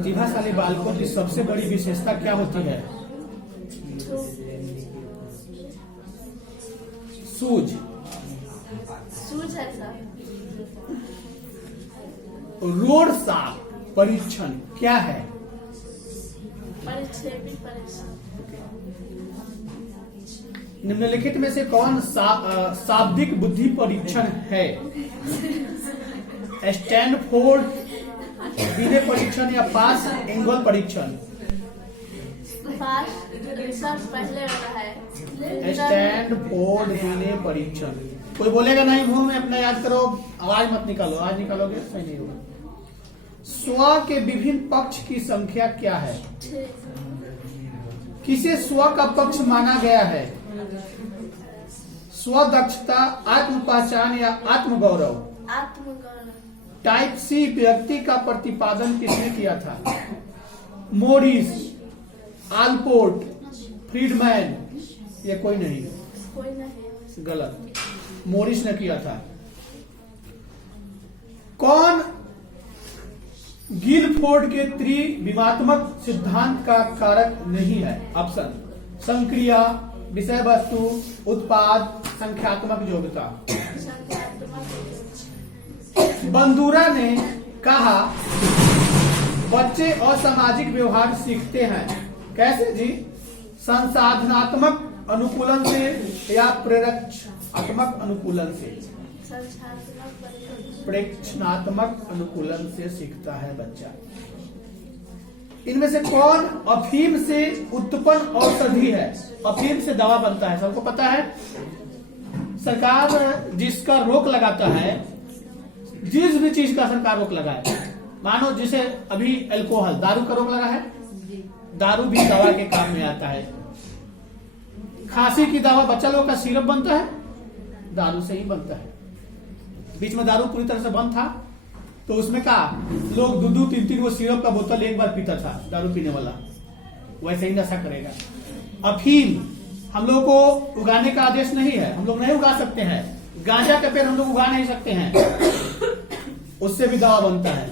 प्रतिभाशाली बालकों की सबसे बड़ी विशेषता क्या होती है? सूझ है सर। रोड साफ परीक्षण क्या है? परिक्षेपी परीक्षण। निम्नलिखित में से कौन शाब्दिक बुद्धि परीक्षण है? स्टैनफोर्ड विनय परीक्षण या पास एंगल परीक्षण? पहले वाला है स्टैनफोर्ड विनय परीक्षण। कोई बोलेगा नहीं मुंह में अपना याद करो, आवाज मत निकालो, आज निकालोगे सही नहीं होगा। स्व के विभिन्न पक्ष की संख्या क्या है? किसे स्व का पक्ष माना गया है? स्वदक्षता, आत्म पहचान या आत्मगौरव? टाइप सी व्यक्ति का प्रतिपादन किसने किया था? मोरिस, आलपोर्ट, फ्रीडमैन या कोई नहीं? गलत, मोरिस ने किया था। कौन गिलफोर्ड के त्रिविमात्मक सिद्धांत का कारक नहीं है? ऑप्शन: संक्रिया, विषय वस्तु, उत्पाद, संख्यात्मक योग्यता। बंदूरा ने कहा बच्चे असामाजिक व्यवहार सीखते हैं कैसे जी? संसाधनात्मक अनुकूलन से या प्रेरणात्मक अनुकूलन से? प्रेक्षणात्मक अनुकूलन से सीखता है बच्चा। इनमें से कौन अफीम से उत्पन्न औषधि है? अफीम से दवा बनता है, सबको पता है। सरकार जिसका रोक लगाता है, जिस भी चीज का सरकार रोक लगाए, मानो जिसे अभी अल्कोहल, दारू का रोक लगा है, दारू भी दवा के काम में आता है। खांसी की दवा, बच्चा लोग का सिरप बनता है, दारू से ही बनता है। बीच में दारू पूरी तरह से बंद था, तो उसमें कहा लोग 2-3 वो सिरप का बोतल एक बार पीता था दारू पीने वाला, वैसे ही नशा करेगा। अफीम हम लोग को उगाने का आदेश नहीं है, हम लोग नहीं उगा सकते हैं। गांजा का पेड़ हम लोग उगा नहीं सकते हैं, उससे भी दवा बनता है।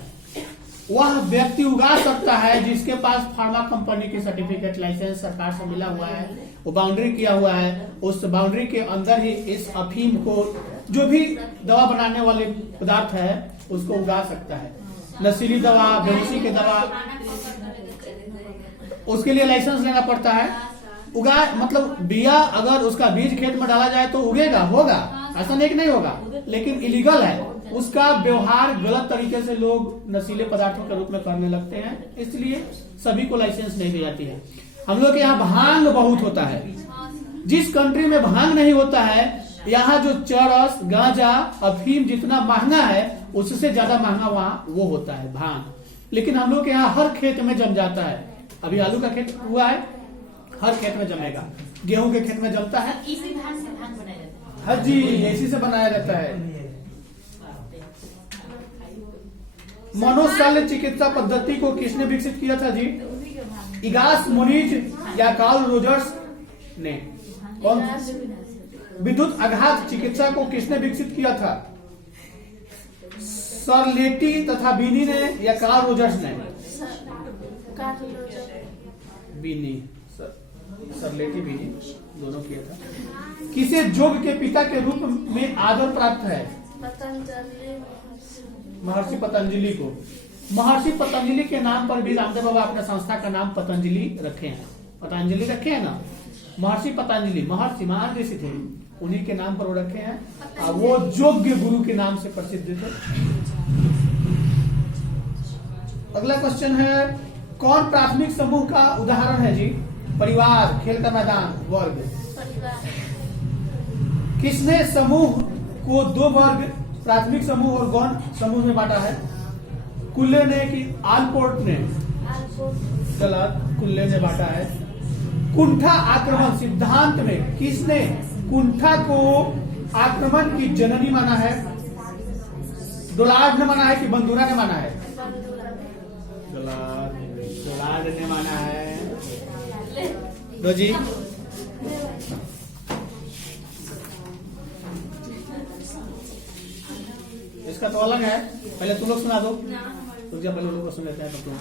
वह व्यक्ति उगा सकता है जिसके पास फार्मा कंपनी की सर्टिफिकेट, लाइसेंस सरकार से मिला हुआ है, वो बाउंड्री किया हुआ है, उस बाउंड्री के अंदर ही इस अफीम को, जो भी दवा बनाने वाले पदार्थ है, उसको उगा सकता है। नशीली दवा, बेहोशी की दवा, उसके लिए लाइसेंस लेना पड़ता है। उगा मतलब बिया, अगर उसका बीज खेत में डाला जाए तो उगेगा, होगा, ऐसा नहीं होगा, लेकिन इलीगल है। उसका व्यवहार गलत तरीके से लोग नशीले पदार्थों के रूप में करने लगते हैं, इसलिए सभी को लाइसेंस नहीं दी जाती है। हम लोग के यहाँ भांग बहुत होता है। जिस कंट्री में भांग नहीं होता है, यहाँ जो चरस, गांजा, अफीम जितना महंगा है, उससे ज्यादा महंगा वहाँ वो होता है भांग। लेकिन हम लोग के यहाँ हर खेत में जम जाता है। अभी आलू का खेत हुआ है, हर खेत में जमेगा, गेहूं के खेत में जमता है। इसी धान से भांग बनाया जाता है। हाँ जी, इसी से बनाया जाता है। मनोशल्य चिकित्सा पद्धति को किसने विकसित किया था जी? इगास मोनिज या कार्ल रोजर्स ने? कौन? विद्युत आघात चिकित्सा को किसने विकसित किया था? सरलेटी तथा बीनी ने या कार्ल रोजर्स ने? बीनी, सरलेटी बीनी दोनों किया था। किसे योग के पिता के रूप में आदर प्राप्त है? महर्षि पतंजलि को। महर्षि पतंजलि के नाम पर भी रामदेव बाबा अपने संस्था का नाम पतंजलि रखे हैं। पतंजलि रखे हैं ना, महर्षि पतंजलि, महर्षि महान ऋषि थे, उन्हीं के नाम पर वो रखे हैं। और वो योग्य गुरु के नाम से प्रसिद्ध थे। अगला क्वेश्चन है, कौन प्राथमिक समूह का उदाहरण है जी? परिवार, खेल का मैदान, वर्ग। किसने समूह को 2 वर्ग, प्राथमिक समूह और गौण समूह में बांटा है? कुल्ले ने कि आलपोर्ट ने? गलत, कुल्ले ने बांटा है। कुंठा आक्रमण सिद्धांत में किसने कुंठा को आक्रमण की जननी माना है? डोलार्ड ने माना है कि बंदूरा ने माना है? डोलार्ड ने माना है। दो जी, इसका तो अलग है, पहले तुम लोग सुना दो, तो जब पहले लोग को सुन लेते हैं तो तुम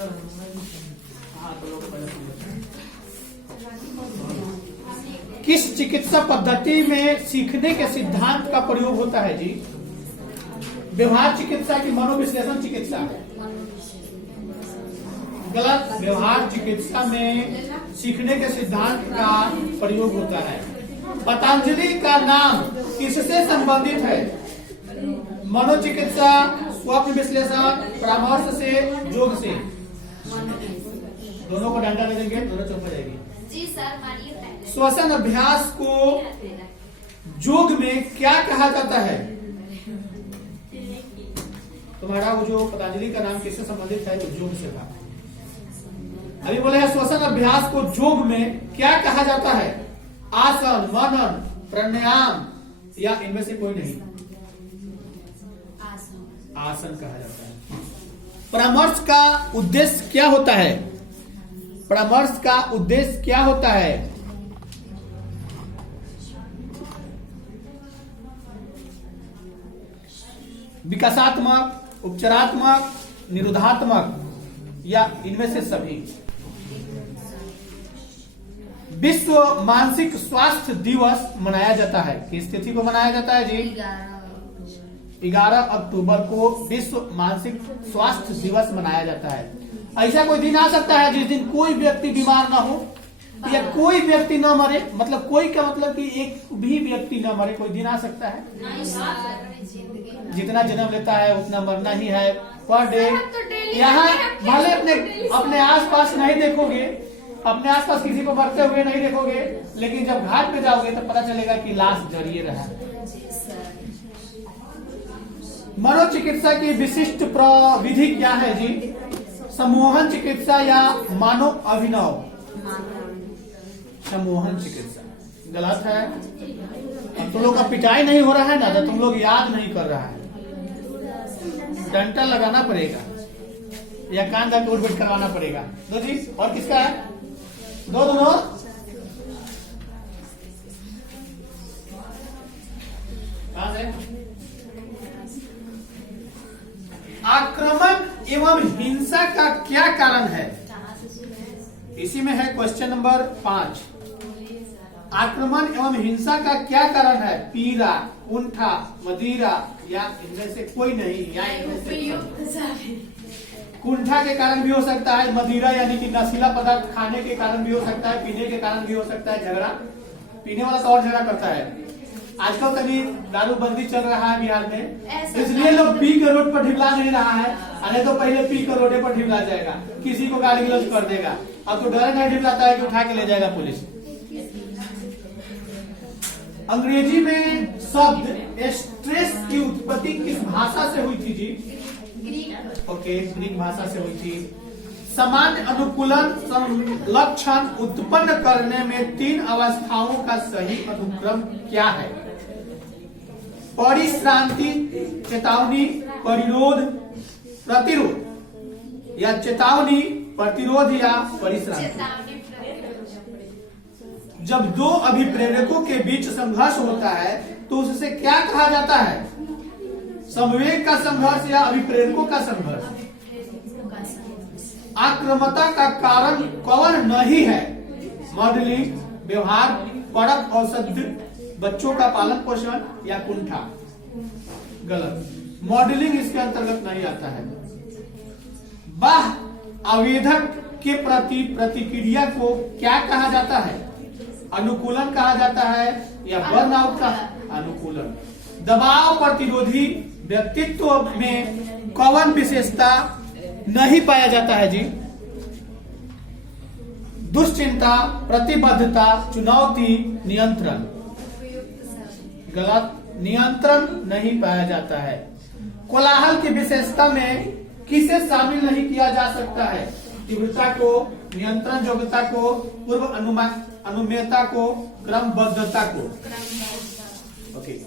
हाँ, तो लोग पहले समझते हैं। किस चिकित्सा पद्धति में सीखने के सिद्धांत का प्रयोग होता है जी? व्यवहार चिकित्सा की मनोविश्लेषण चिकित्सा? गलत। व्यवहार चिकित्सा में सीखने के सिद्धांत का प्रयोग होता है। पतंजलि का नाम किससे संबंधित है? मनोचिकित्सा, स्वप्न विश्लेषण, परामर्श से, योग से? दोनों को डंडा दे देंगे, दोनों चुप हो जाएगी। जी सर, मारिए पहले। श्वसन अभ्यास को योग में क्या कहा जाता है? तुम्हारा वो जो पतंजलि का नाम किससे संबंधित है? तो योग से था। अभी बोले हैं श्वसन अभ्यास को योग में क्या कहा जाता है? आसन, मनन, प्राणायाम या इनमें से कोई नहीं? आसन कहा जाता है। परामर्श का उद्देश्य क्या होता है? परामर्श का उद्देश्य क्या होता है? विकासात्मक, उपचारात्मक, निरोधात्मक या इनमें से सभी? विश्व मानसिक स्वास्थ्य दिवस मनाया जाता है। किस तिथि को मनाया जाता है जी? 11 अक्टूबर को विश्व मानसिक स्वास्थ्य दिवस मनाया जाता है। ऐसा कोई दिन आ सकता है जिस दिन कोई व्यक्ति बीमार ना हो या कोई व्यक्ति न मरे? मतलब कोई का मतलब कि एक भी व्यक्ति न मरे, कोई दिन आ सकता है? जितना जन्म लेता है उतना मरना ही है, पर डे। यहाँ भले अपने आसपास नहीं देखोगे, अपने आसपास किसी को मरते हुए नहीं देखोगे, लेकिन जब घाट पे जाओगे तो पता चलेगा कि लाश जरिए रहा। मनोचिकित्सा की विशिष्ट प्रविधि क्या है जी? सम्मोहन चिकित्सा या मानव अभिनव? सम्मोहन चिकित्सा। गलत है। अब तुम लोग का पिटाई नहीं हो रहा है ना, तो तुम लोग याद नहीं कर रहा है। डंटा लगाना पड़ेगा या कान का उठ बैठ करवाना पड़ेगा। दो जी, और किसका है? दो दोनों। कहां से? आक्रमण एवं हिंसा का क्या कारण है? इसी में है क्वेश्चन नंबर 5। आक्रमण एवं हिंसा का क्या कारण है? पीड़ा, कुंठा, मदिरा या इनमें से कोई नहीं? या इनमें से कुंठा के कारण भी हो सकता है, मदिरा यानी कि नशीला पदार्थ खाने के कारण भी हो सकता है, पीने के कारण भी हो सकता है। झगड़ा, पीने वाला तो और झगड़ा करता है। आजकल कभी दारूबंदी चल रहा है बिहार में, इसलिए लोग पी के रोड पर ढिबला नहीं रहा है। अरे तो पहले पी कर रोडे पर ढिबला जाएगा, किसी को गाली गलौज कर देगा। अब तो डर नहीं ढिबलाता है कि उठा के ले जाएगा पुलिस। अंग्रेजी में शब्द स्ट्रेस की उत्पत्ति किस भाषा से हुई थी जी? ओके, ग्रीक भाषा से हुई थी। सामान्य अनुकूलन लक्षण उत्पन्न करने में 3 अवस्थाओं का सही अनुक्रम क्या है? परिश्रांति, चेतावनी, परिरोध, प्रतिरोध या चेतावनी, प्रतिरोध या परिश्रांति? जब दो अभिप्रेरकों के बीच संघर्ष होता है तो उससे क्या कहा जाता है? संवेग का संघर्ष या अभिप्रेरकों का संघर्ष? आक्रामकता का कारण कौन नहीं है? मॉडलिंग, व्यवहार, परख औषधि, बच्चों का पालन पोषण या कुंठा? गलत। मॉडलिंग इसके अंतर्गत नहीं आता है। बाह्य आवेदक के प्रति प्रतिक्रिया को क्या कहा जाता है? अनुकूलन कहा जाता है या बर्नआउट का? अनुकूलन। दबाव प्रतिरोधी व्यक्तित्व में कौन विशेषता नहीं पाया जाता है जी? दुश्चिंता, प्रतिबद्धता, चुनौती, नियंत्रण? गलत। नियंत्रण नहीं पाया जाता है। कोलाहल की विशेषता में किसे शामिल नहीं किया जा सकता है? तीव्रता को, नियंत्रण योग्यता को, पूर्व अनुमेयता को, क्रमबद्धता को? ओके।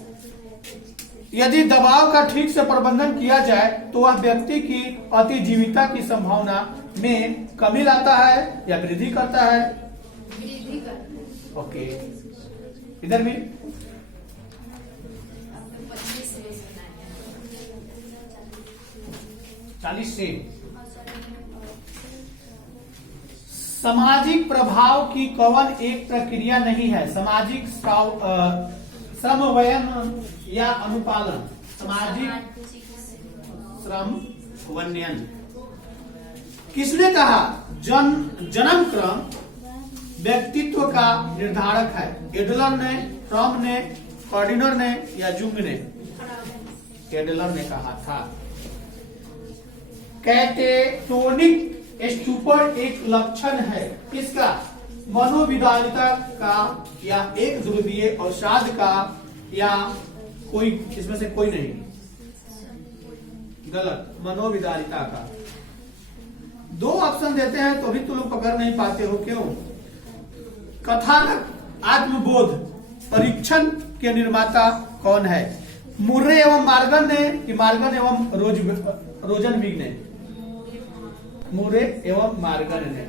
यदि दबाव का ठीक से प्रबंधन किया जाए तो वह व्यक्ति की अतिजीविता की संभावना में कमी लाता है या वृद्धि करता है? वृद्धि करता है। ओके, इधर भी 40 से सामाजिक प्रभाव की कौन एक प्रक्रिया नहीं है? सामाजिक समन्वयन या अनुपालन? सामाजिक समन्वयन। किसने कहा जन्म क्रम व्यक्तित्व का निर्धारक है? एडलर ने, फ्रॉम ने, कॉर्डिनर ने या जुंग ने? एडलर ने कहा था। कैटेटोनिक स्टूपर एक लक्षण है किसका? मनोविदारिता का या एक ध्रुवीय अवसाद का या कोई, इसमें से कोई नहीं। गलत, मनोविदारिता का। 2 ऑप्शन देते हैं तो भी तुम लोग पकड़ नहीं पाते हो, क्यों? कथानक आत्मबोध परीक्षण के निर्माता कौन है? मुर्रे एवं मार्गन ने कि मार्गन एवं रोजनविग ने? मुर्रे एवं मार्गन ने।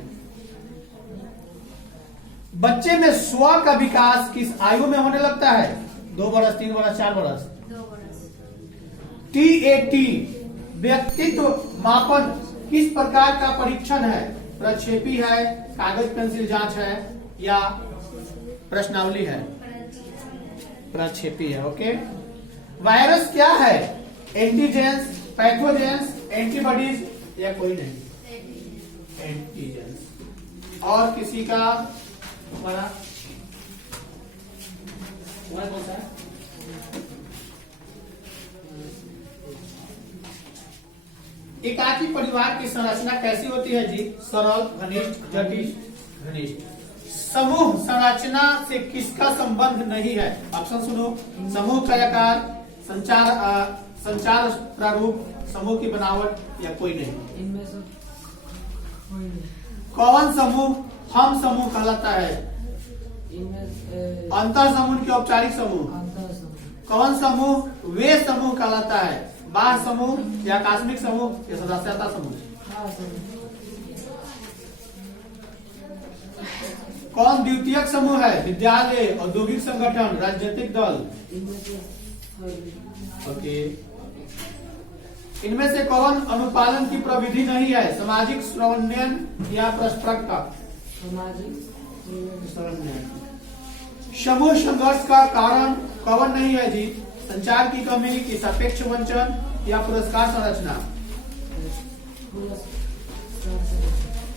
बच्चे में स्व का विकास किस आयु में होने लगता है? 2 वर्ष, 3 वर्ष, 4 वर्ष? 2 वर्ष। TAT व्यक्तित्व मापन किस प्रकार का परीक्षण है? प्रक्षेपी है, कागज पेंसिल जांच है या प्रश्नावली है? प्रक्षेपी है। ओके। वायरस क्या है? एंटीजेंस, पैथोजेंस, एंटीबॉडीज या कोई नहीं? एंटीजेंस। और किसी का हमारा कौन सा है? एकाकी परिवार की संरचना कैसी होती है जी? सरल, घनिष्ठ, जटिल, घनिष्ठ। समूह संरचना से किसका संबंध नहीं है? ऑप्शन सुनो। समूह का आकार, संचार प्रारूप, समूह की बनावट या कोई नहीं? इनमें से कोई नहीं। कौन समूह हम समूह कहलाता है? इनमें अंतर समूह की औपचारिक समूह? अंतर समूह। कौन समूह वे समूह कहलाता है? बाह्य समूह या आकस्मिक समूह या सदस्यता समूह? हाँ समूह। कौन द्वितीयक समूह है? विद्यालय, औद्योगिक संगठन, राजनीतिक दल? इनमें से कोई नहीं। ओके। इनमें से कौन अनुपालन की प्रविधि नहीं है? सामाजिक समन्वयन या परस्परता? सामाजिक समन्वयन। समूह संघर्ष का कारण कौन नहीं है जी? संचार की कमी, की सापेक्ष वंचन या पुरस्कार संरचना?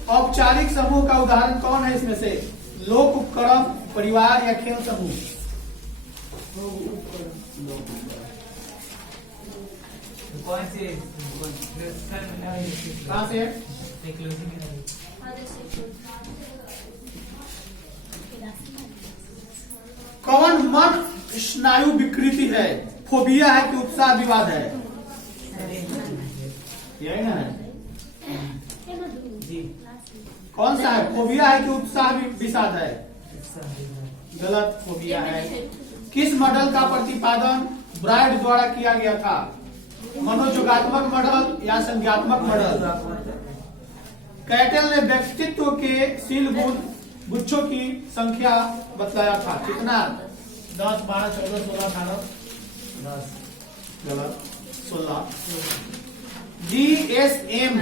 औपचारिक समूह का उदाहरण कौन है इसमें से? लोक उपक्रम, परिवार या खेल समूह? कौन से कहाँ से है? कौन मन स्नायु विकृति है? फोबिया है कि उत्साह विवाद है? यही ना है? जी कौन सा है? फोबिया है कि उत्साह विषाद है? गलत, फोबिया है। किस मॉडल का प्रतिपादन ब्रायड द्वारा किया गया था? मनोयोगात्मक मॉडल या संज्ञात्मक मॉडल? कैटल ने व्यक्तित्व के शील गुण गुच्छों की संख्या बतलाया था, कितना? 10, 12, 14, 16, 18? 10। गलत, 16। DSM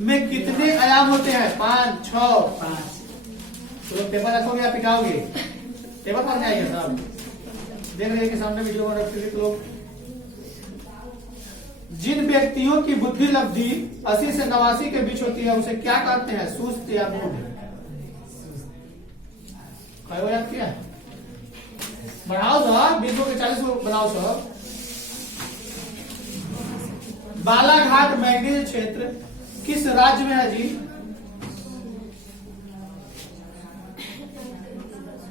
में कितने आयाम होते हैं? 5, 6? 5। तो लोग पेपर रखोगे या पिटाओगे? पेपर पढ़ने आइए सब। देख रहे हैं कि सामने वीडियो में रखते लोग। जिन व्यक्तियों की बुद्धि लब्धि 80 से 89 के बीच होती है उसे क्या कहते हैं? सुस्त या मूढ़? याद किया? बढ़ाओ साहब, 20 के 40 को बनाओ साहब। बालाघाट मैगनीज क्षेत्र किस राज्य में है जी?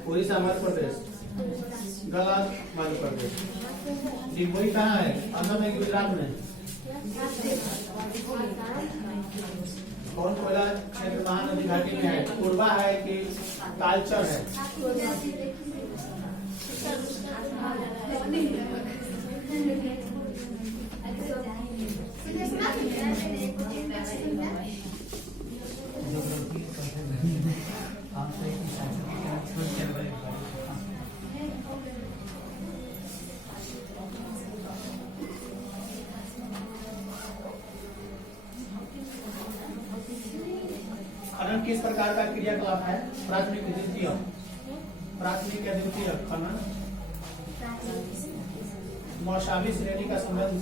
उड़ीसा, मध्य प्रदेश? गलत, मध्य प्रदेश। डिगबोई कहाँ है? असम है, गुजरात में? कौन पहला क्षेत्र महानदी घाटी में है? पूर्वा है कि तालचर है? खनन किस प्रकार का क्रियाकलाप है? प्राथमिक द्वितीय, प्राथमिक या द्वितीय खनन। मौशाबी श्रेणी का संबंध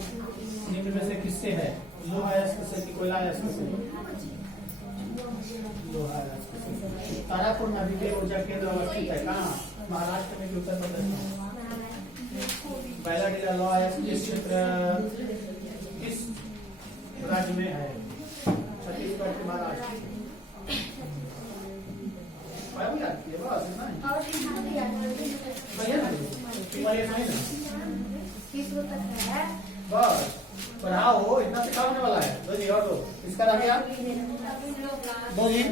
निम्न में से किससे है? लोहा अयस्क से कि कोयला अयस्क से? लोहा अयस्क से। तारापुर नदी के ऊर्जा केंद्र अवस्थित है कहाँ? महाराष्ट्र में कि उत्तर प्रदेश में? पहला जिला लोहा अयस्क किस क्षेत्र, किस राज्य में है? छत्तीसगढ़ के महाराष्ट्र। बस इतना ही। और कितना भी याद कर बढ़िया ना? बढ़िया नहीं ना? किस को तक है? बस पढ़ाओ, इतना सिखा होने वाला है। दो जी और दो, इसका रह गया दो जी।